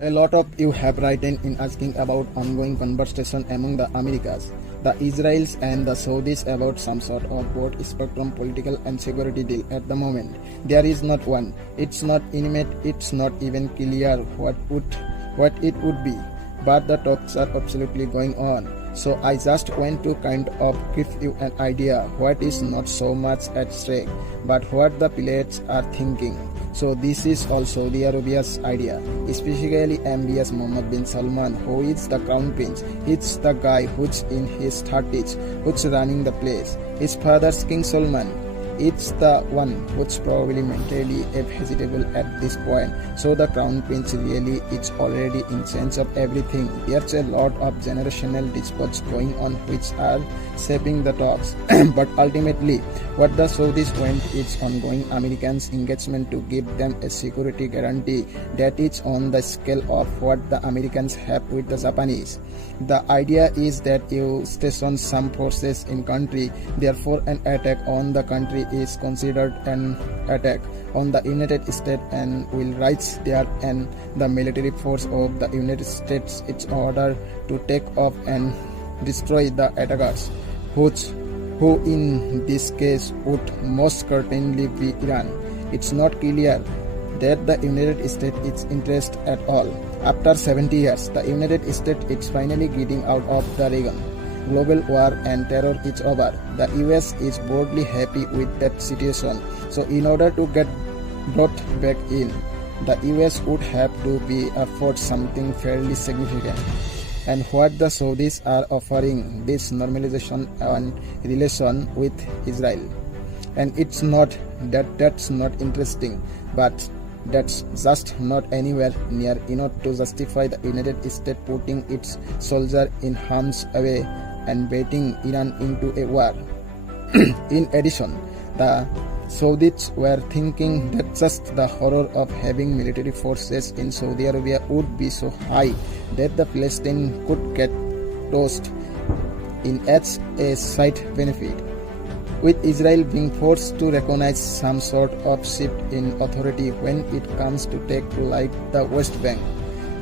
A lot of you have written in asking about ongoing conversation among the Americas, the Israelis and the Saudis about some sort of broad spectrum political and security deal at the moment. There is not one. It's not intimate. It's not even clear what it would be. But the talks are absolutely going on. So I just want to kind of give you an idea what is not so much at stake, but what the players are thinking. So this is also Saudi Arabia's idea, especially MBS Mohammed bin Salman, who is the crown prince. He's the guy who's in his 30s, who's running the place. His father's King Salman. It's the one who's probably mentally vegetable at this point. So the crown prince really is already in charge of everything. There's a lot of generational disputes going on which are shaping the talks. But ultimately, what the Saudis want is ongoing Americans' engagement to give them a security guarantee that is on the scale of what the Americans have with the Japanese. The idea is that you station some forces in country, therefore an attack on the country is considered an attack on the United States and will rise there, and the military force of the United States its order to take off and destroy the attackers, who in this case would most certainly be Iran. It's not clear that the United States is interested at all. After 70 years, the United States is finally getting out of the Reagan global war and terror is over. The US is broadly happy with that situation. So in order to get brought back in, the US would have to be afford something fairly significant. And what the Saudis are offering, this normalization and relation with Israel. And it's not that that's not interesting, but that's just not anywhere near enough to justify the United States putting its soldiers in harm's way and baiting Iran into a war. In addition, the Saudis were thinking that just the horror of having military forces in Saudi Arabia would be so high that the Palestine could get tossed in as a side benefit, with Israel being forced to recognize some sort of shift in authority when it comes to take like the West Bank.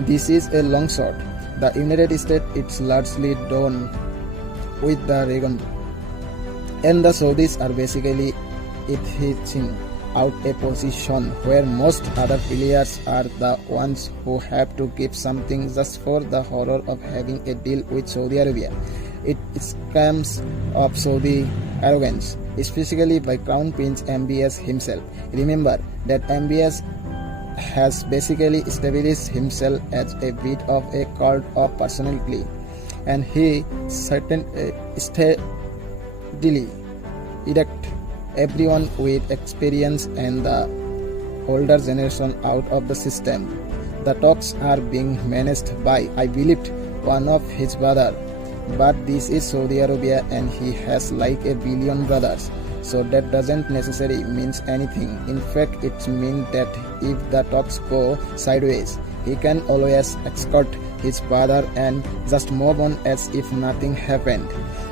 This is a long shot. The United States is largely done with the Reagan, and the Saudis are basically hitching out a position where most other players are the ones who have to give something just for the horror of having a deal with Saudi Arabia. It screams of Saudi arrogance, especially by Crown Prince MBS himself. Remember that MBS has basically established himself as a bit of a cult of personality, and he steadily elect everyone with experience and the older generation out of the system. The talks are being managed by, I believed, one of his brother, but this is Saudi Arabia and he has like a billion brothers, so that doesn't necessarily means anything. In fact, it means that if the talks go sideways, he can always escort his brother and just move on as if nothing happened.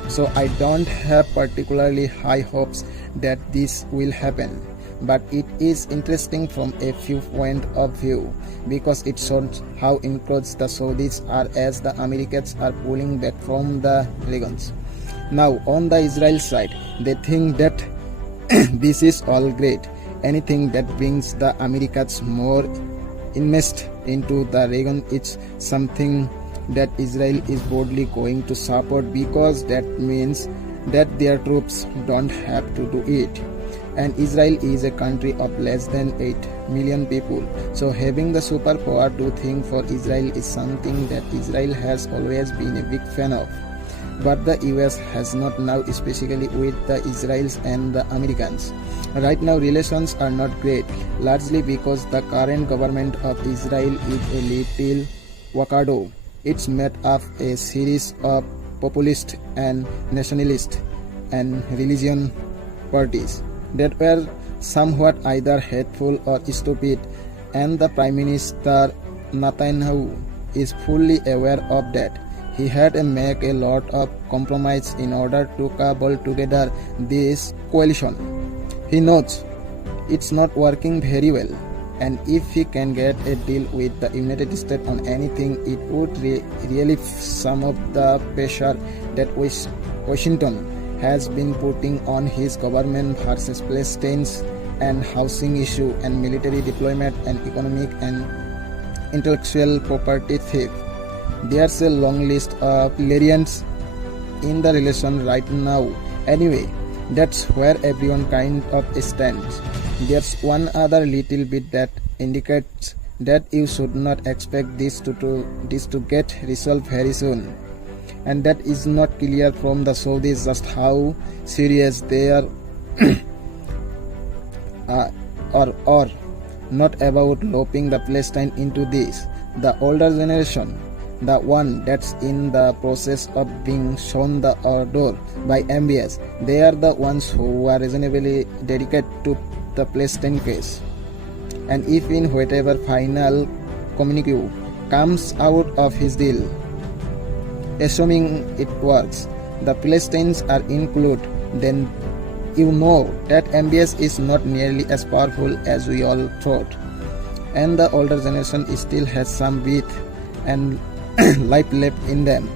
So I don't have particularly high hopes that this will happen, but it is interesting from a few point of view because it shows how encouraged the Saudis are as the Americans are pulling back from the Regans. Now on the Israel side, they think that this is all great. Anything that brings the Americans more invest into the Reagan is something that Israel is boldly going to support because that means that their troops don't have to do it. And Israel is a country of less than 8 million people. So having the superpower to think for Israel is something that Israel has always been a big fan of. But the US has not now, especially with the Israelis and the Americans. Right now relations are not great, largely because the current government of Israel is a little wackado. It's made up a series of populist and nationalist and religion parties that were somewhat either hateful or stupid, and the Prime Minister Netanyahu is fully aware of that. He had to make a lot of compromise in order to cobble together this coalition. He knows it's not working very well. And if he can get a deal with the United States on anything, it would relieve some of the pressure that Washington has been putting on his government versus Palestine's and housing issue and military deployment and economic and intellectual property theft. There's a long list of variants in the relation right now. Anyway, that's where everyone kind of stands. There's one other little bit that indicates that you should not expect this to get resolved very soon, and that is not clear from the Saudis just how serious they are or not about looping the Palestine into this. The older generation, the one that's in the process of being shown the door by MBS, they are the ones who are reasonably dedicated to the Palestine case. And if in whatever final communique comes out of his deal, assuming it works, the Palestinians are included, then you know that MBS is not nearly as powerful as we all thought, and the older generation still has some breath and life left in them.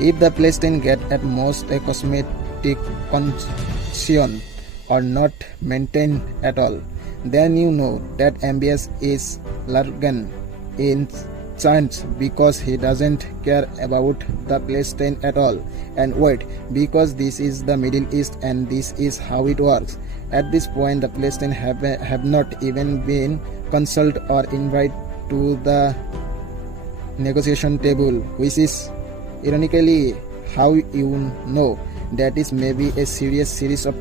If the Palestinians get at most a cosmetic concession or not maintained at all, then you know that MBS is larger in chance because he doesn't care about the Palestine at all. And wait, because this is the Middle East and this is how it works. At this point, the Palestinians have not even been consulted or invited to the negotiation table, which is ironically how you know that is maybe a serious series of